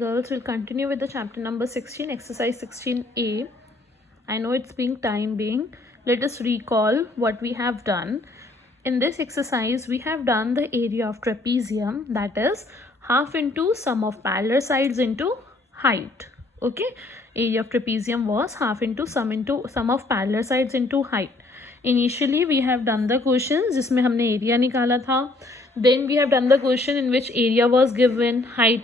girls, we'll continue with the chapter number 16, exercise 16a. I know it's being time being. Let us recall what we have done. In this exercise, we have done the area of trapezium, that is half into sum of parallel sides into height. Okay, area of trapezium was half into sum of parallel sides into height. Initially, we have done the questions जिसमें हमने area निकाला था. Then we have done the question in which area was given, height,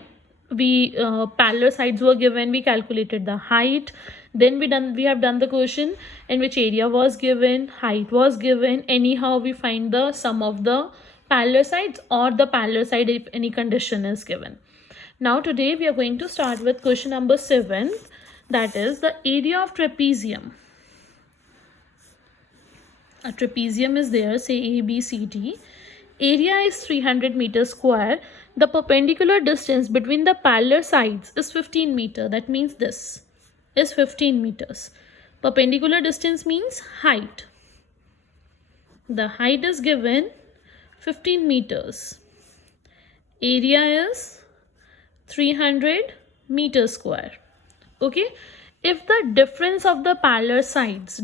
parallel sides were given, we calculated the height. Then we have done the question in which area was given, height was given. Anyhow, we find the sum of the parallel sides or the parallel side if any condition is given. Now today we are going to start with question number 7, that is the area of trapezium. A trapezium is there, say A, B, C, D. Area is 300 meters square. The perpendicular distance between the parallel sides is 15 meter. That means this is 15 meters. Perpendicular distance means height. The height is given 15 meters. Area is 300 meters square. Okay. If the difference of the parallel sides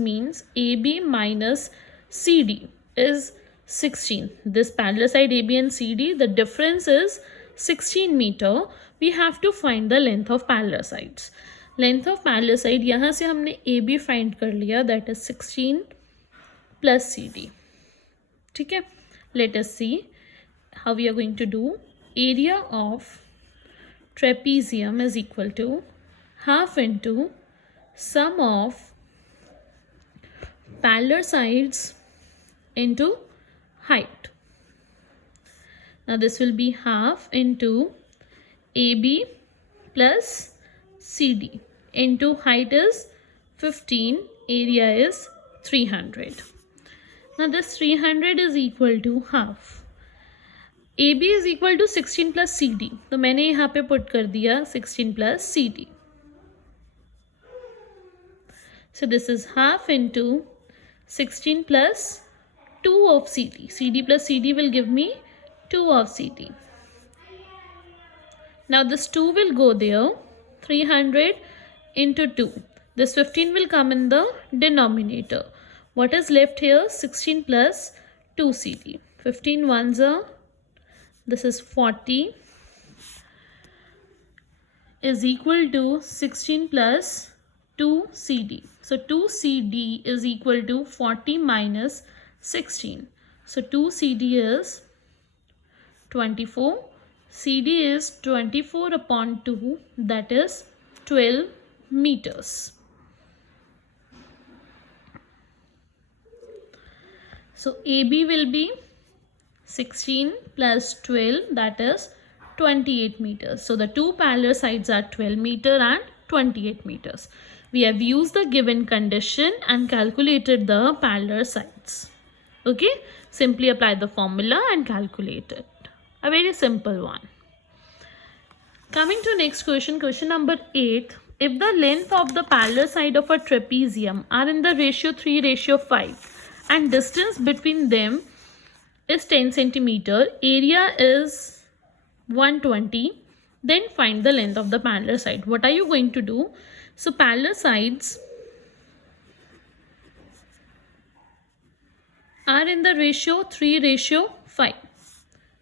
means AB minus CD is 16. This parallel side AB and CD, the difference is 16 meter. We have to find the length of parallel sides. Length of parallel side, यहाँ से हमने AB find कर लिया, that is 16 plus CD. ठीक है? Let us see how we are going to do. Area of trapezium is equal to half into sum of parallel sides into height. Now this will be half into AB plus CD into height is 15, area is 300. Now this 300 is equal to half. AB is equal to 16 plus CD. तो मैंने यहाँ पे put कर दिया 16 plus CD. So this is half into 16 plus 2 of CD. CD plus CD will give me 2 of CD. Now this 2 will go there. 300 into 2. This 15 will come in the denominator. What is left here? 16 plus 2 CD. 15 ones are, this is 40, is equal to 16 plus 2 CD. So 2 CD is equal to 40 minus 16. So 2 CD is 24. CD is 24 upon 2, that is 12 meters. So AB will be 16 plus 12, that is 28 meters. So the two parallel sides are 12 meter and 28 meters. We have used the given condition and calculated the parallel sides. Okay, simply apply the formula and calculate it. A very simple one. Coming to next question, question number 8. If the length of the parallel side of a trapezium are in the ratio 3:5 and distance between them is 10 centimeter, area is 120, then find the length of the parallel side. What are you going to do? So parallel sides are in the ratio 3:5.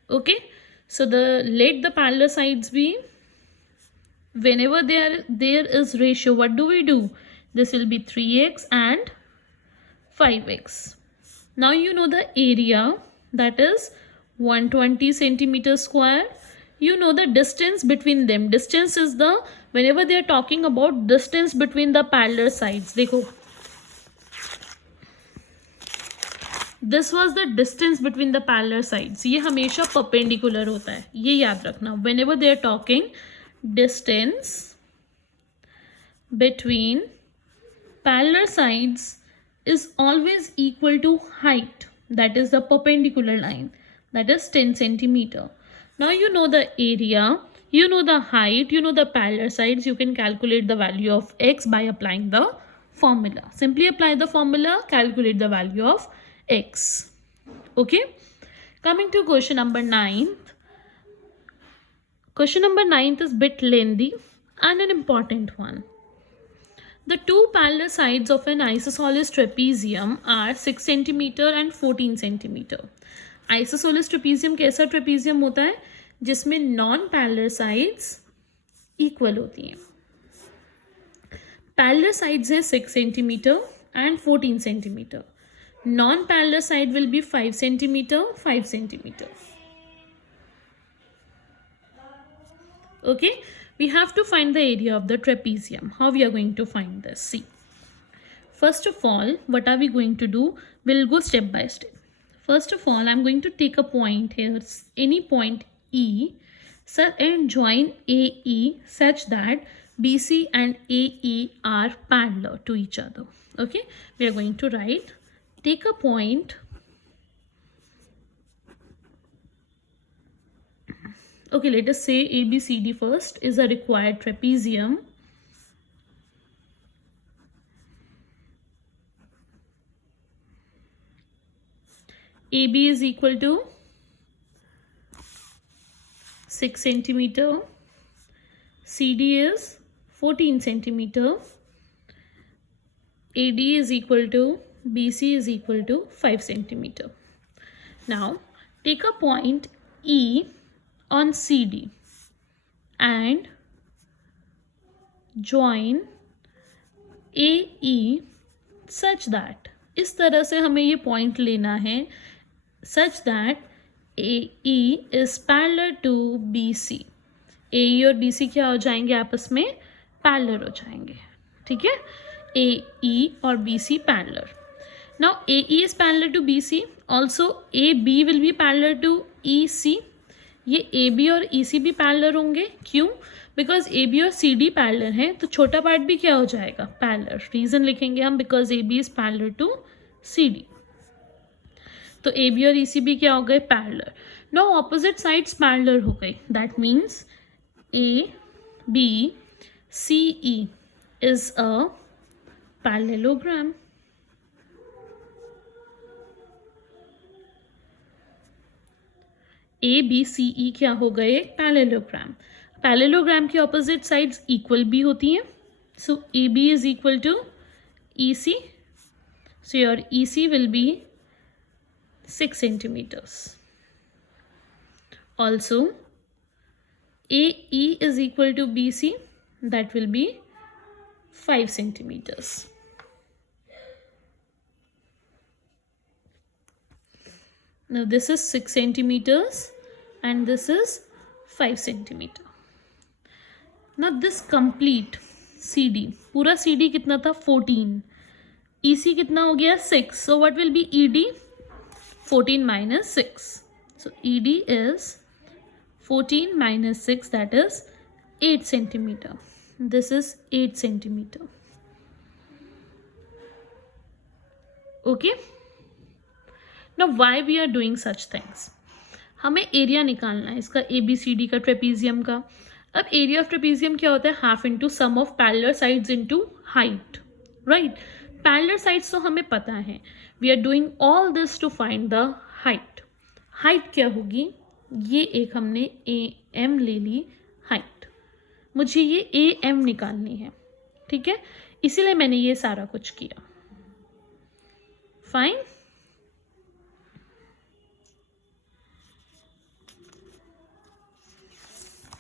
Okay, so let the parallel sides be, whenever there is ratio, what do? This will be 3x and 5x. Now you know the area, that is 120 centimeters square. You know the distance between them. Distance is the, whenever they are talking about distance between the parallel sides, देखो, this was the distance between the parallel sides. ये हमेशा perpendicular होता है, ये याद रखना. Whenever they are talking distance between parallel sides is always equal to height, that is the perpendicular line, that is 10 centimeter. Now you know the area, you know the height, you know the parallel sides. You can calculate the value of x by applying the formula. Simply apply the formula, calculate the value of x. Okay, coming to question number 9. Question number 9 is bit lengthy and an important one. The two parallel sides of an isosceles trapezium are 6 centimeter and 14 centimeter. Isosceles trapezium कैसा trapezium होता है जिसमें non parallel sides equal होती हैं. Parallel sides हैं 6 centimeter and 14 centimeter. Non-parallel side will be 5 centimeter, 5 centimeter. Okay, we have to find the area of the trapezium. How we are going to find this? See, first of all, what are we going to do? We'll go step by step. First of all, I'm going to take a point here, any point E, and join AE such that BC and AE are parallel to each other. Okay, we are going to write, take a point okay, let us say ABCD first is a required trapezium. AB is equal to 6 centimeter, CD is 14 centimeter, AD is equal to BC is equal to 5 centimeter. Now take a point E on CD and join AE such that, इस तरह से हमें ये point लेना है such that AE is parallel to BC. AE और BC क्या हो जाएंगे आपस में? पैरेलल हो जाएंगे. ठीक है, AE और BC parallel. Now AE is parallel to BC, also AB will be parallel to EC. ये AB और EC भी पैरेलल होंगे. क्यों? बिकॉज AB और CD पैरेलल हैं, तो छोटा पार्ट भी क्या हो जाएगा? पैरेलल. रीजन लिखेंगे हम, because AB is parallel to CD. तो AB और EC भी क्या हो गए? Parallel. Now opposite sides parallel हो गई. That means ABCE is a parallelogram. ABCE क्या हो गए? पैरेललोग्राम. पैरेललोग्राम की ऑपोजिट साइड्स इक्वल भी होती हैं. So AB is equal to EC. So your EC will be 6 centimeters. Also AE is equal to BC, that will be 5 centimeters. Now this is 6 centimeters and this is 5 centimeter. Now this complete CD, पूरा CD कितना था? 14. EC कितना हो गया? 6. So what will be ED? 14 minus 6. So ED is 14 minus 6, that is 8 centimeter. This is 8 centimeter. Okay. Now why we are doing such things? हमें area निकालना है इसका ABCD का ट्रेपीजियम का. अब एरिया ऑफ ट्रेपीजियम क्या होता है? Half into sum of parallel sides into height. Right, parallel sides तो हमें पता है. We are doing all this to find the height. Height क्या होगी? ये एक हमने AM ले ली हाइट. मुझे ये AM निकालनी है. ठीक है, इसीलिए मैंने ये सारा कुछ किया. Fine.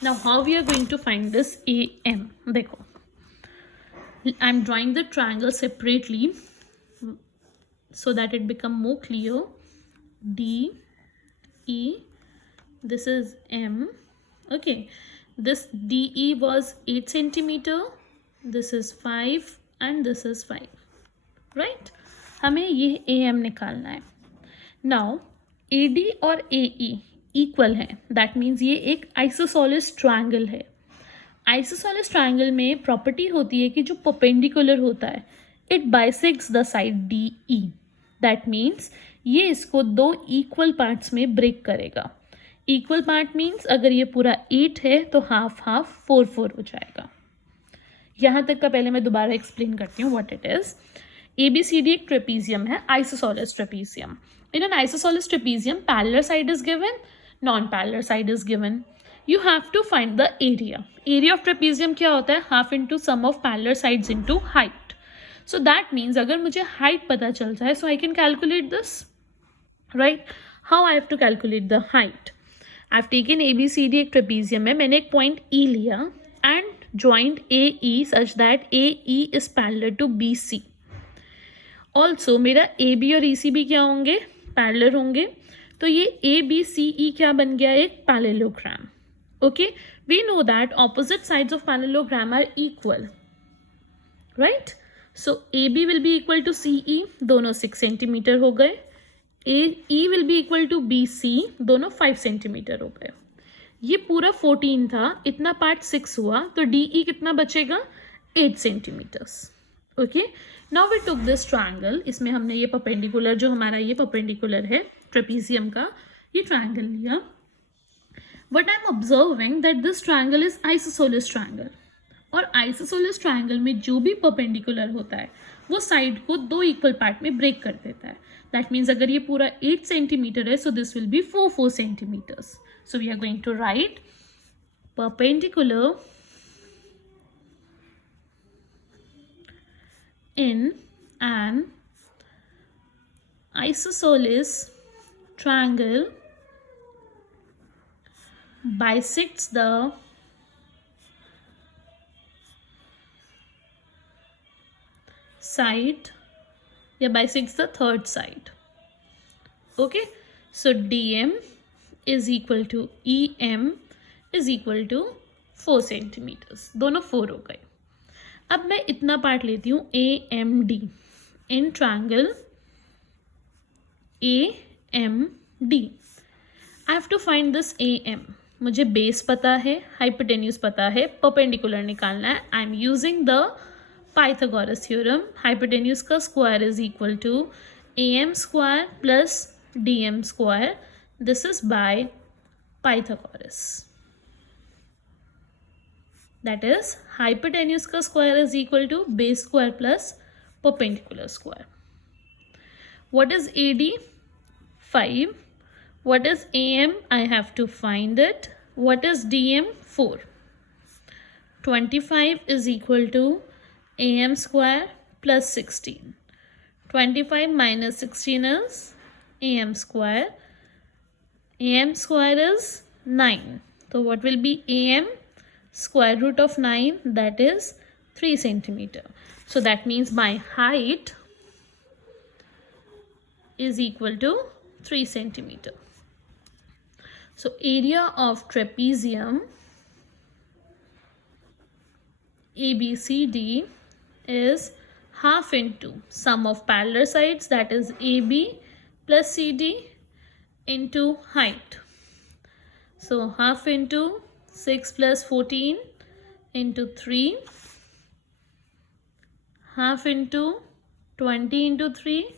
Now how we are going to find this AM? देखो, I'm drawing the triangle separately so that it become more clear. DE, this is M. Okay, this DE was 8 centimeter, this is 5 and this is 5. Right, हमें ये AM निकालना है. Now AD और AE equal है. That means ये एक isosceles triangle है. Isosceles triangle में प्रॉपर्टी होती है कि जो परपेंडिकुलर होता है it bisects the side DE. That means ये इसको दो इक्वल पार्ट्स में ब्रेक करेगा. इक्वल पार्ट मीन्स अगर ये पूरा 8 है तो हाफ हाफ 4 हो जाएगा. यहाँ तक का पहले मैं दोबारा एक्सप्लेन करती हूँ व्हाट इट इज. ABCD एक ट्रेपीजियम है, isosceles trapezium. In an isosceles trapezium parallel side is given, non-parallel side is given. you have to find the area. Area of trapezium क्या होता है? Half into sum of parallel sides into height. So that means अगर मुझे height पता चल जाए, so I can calculate this, right. How I have to calculate the height? I have taken ABCD एक trapezium है, मैंने एक पॉइंट E लिया and joined AE such that AE is parallel to BC. Also मेरा AB और ECB क्या होंगे? Parallel होंगे. तो ये ABCE क्या बन गया? एक parallelogram. Okay, we know that opposite sides of parallelogram are equal, right. So AB will be equal to CE, दोनों 6 सेंटीमीटर हो गए. AE will be equal to BC, दोनों 5 सेंटीमीटर हो गए. ये पूरा 14 था, इतना पार्ट 6 हुआ, तो DE कितना बचेगा? 8 centimeters. Okay, now we took this triangle. इसमें हमने ये परपेंडिकुलर, जो हमारा ये परपेंडिकुलर है ट्रेपीजियम का, ये ट्रायंगल लिया. But I am observing that this triangle is isosceles triangle. और आइसोसेलेस ट्रायंगल में जो भी परपेंडिकुलर होता है वो साइड को 2 इक्वल पार्ट में ब्रेक कर देता है. दैट मीन्स अगर ये पूरा 8 सेंटीमीटर है, so this will be 4 centimeters. So we are going to write perpendicular in an isosceles triangle bisects the side, bisects the third side. Okay, so DM is equal to EM is equal to 4 centimeters. दोनों 4 हो गए. अब मैं इतना part लेती हूँ AMD in triangle AMD. I have to find this AM. मुझे base पता है, हाइपोटेन्यूज पता है, परपेंडिकुलर निकालना है. I am using the Pythagoras theorem. Hypotenuse का square is equal to AM square plus DM square. This is by Pythagoras. That is, hypotenuse का square is equal to base square plus perpendicular square. What is AD? 5. What is AM? I have to find it. What is DM? 4. 25 is equal to AM square plus 16. 25 minus 16 is AM square. AM square is 9. So what will be AM? Square root of 9, that is 3 centimeter. So that means my height is equal to 3 centimeter. So area of trapezium ABCD is half into sum of parallel sides, that is AB plus CD, into height. So half into 6 plus 14 into 3, half into 20 into 3,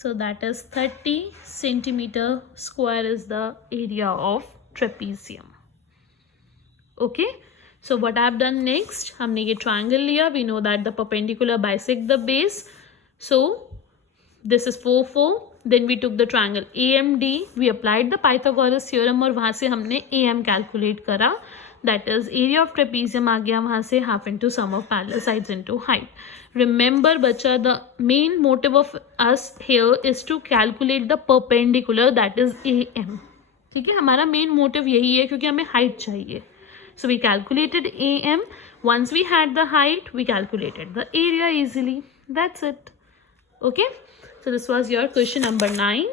so that is 30 centimeter square is the area of trapezium. Okay, so what I have done next, हमने ये triangle लिया. We know that the perpendicular bisect the base, so this is 4 4. Then we took the triangle AMD, we applied the Pythagoras theorem और वहाँ से हमने AM calculate करा. That is area of trapezium आ गया वहाँ से half into sum of parallel sides into height. Remember बच्चा, the main motive of us here is to calculate the perpendicular, that is AM. ठीक है, हमारा main motive यही है क्योंकि हमें height चाहिए. So we calculated AM. Once we had the height, we calculated the area easily. That's it. Okay. So this was your question number 9.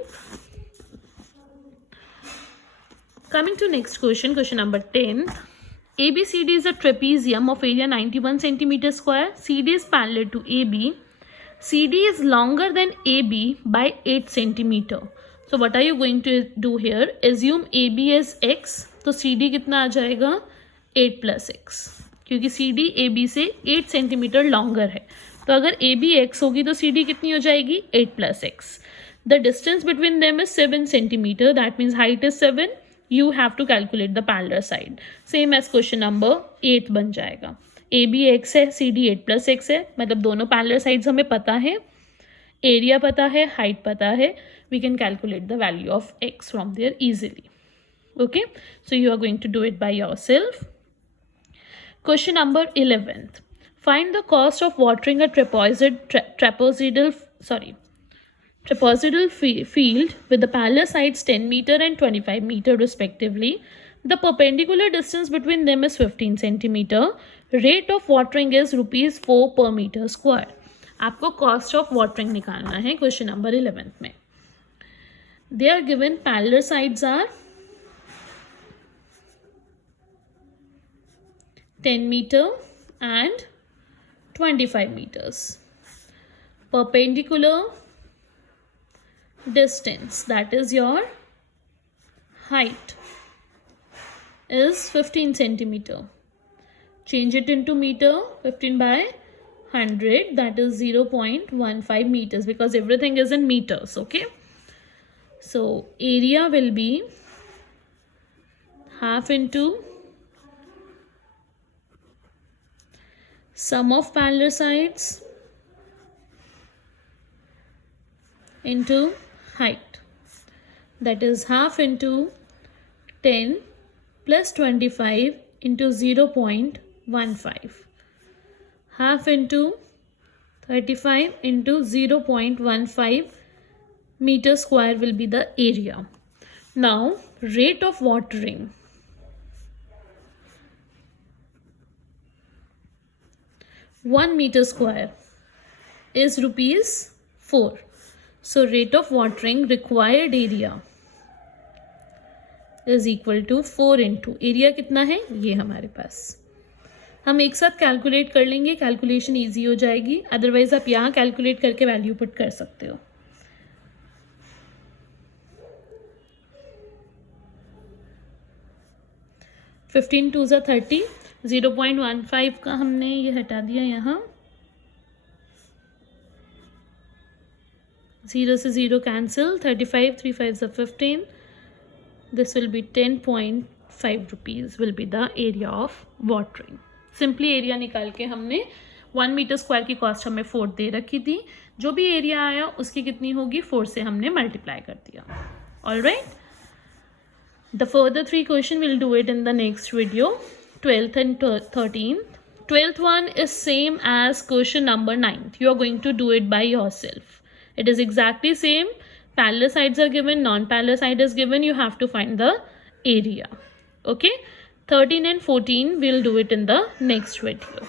Coming to next question, question number 10. ABCD is a trapezium of area 91 centimeter square. CD is parallel to AB. CD is longer than AB by 8 centimeter. So what are you going to do here? Assume AB as x. तो CD कितना आ जाएगा? 8 plus x. क्योंकि CD AB से 8 centimetre longer है. तो अगर AB x होगी तो CD कितनी हो जाएगी? 8 plus x. The distance between them is 7 centimeter. That means height is 7. You have to calculate the parallel side. Same as question number 8 बन जाएगा. AB x है, CD 8 plus x है, मतलब दोनों parallel sides हमें पता है, area पता है, height पता है. We can calculate the value of x from there easily. Okay, so you are going to do it by yourself. Question number 11th. Find the cost of watering a trapezoidal field with the parallel sides 10 meter and 25 meter respectively. The perpendicular distance between them is 15 centimeter. Rate of watering is ₹4 per meter square. आपको cost of watering निकालना है question number 11th में. They are given parallel sides are 10 meter and 25 meters. Perpendicular distance, that is your height, is 15 centimeter. Change it into meter. 15 by 100, that is 0.15 meters, because everything is in meters. Okay, so area will be half into sum of parallel sides into height, that is half into 10 plus 25 into 0.15, half into 35 into 0.15 meter square will be the area. Now rate of watering. One meter square is ₹4. So rate of watering required area is equal to 4 into area. कितना है ये हमारे पास. हम एक साथ calculate कर लेंगे, calculation easy हो जाएगी. अदरवाइज आप यहाँ कैलकुलेट करके वैल्यू पुट कर सकते हो. फिफ्टीन 2 ज़ा 30, 0.15 का हमने ये हटा दिया यहाँ. 0 से 0 कैंसिल. 35 3 5 ज़ा 15. This will be 10.5 rupees will be the area of watering. Simply area निकाल के हमने 1 मीटर स्क्वायर की कॉस्ट हमें 4 दे रखी थी. जो भी एरिया आया उसकी कितनी होगी, 4 से हमने मल्टीप्लाई कर दिया. All right. The further 3 question we'll do it in the next video, 12th and 13th. 12th one is same as question number 9th. You are going to do it by yourself. It is exactly same. Parallel sides are given, non-parallel side is given. You have to find the area. Okay. 13 and 14 we'll do it in the next video.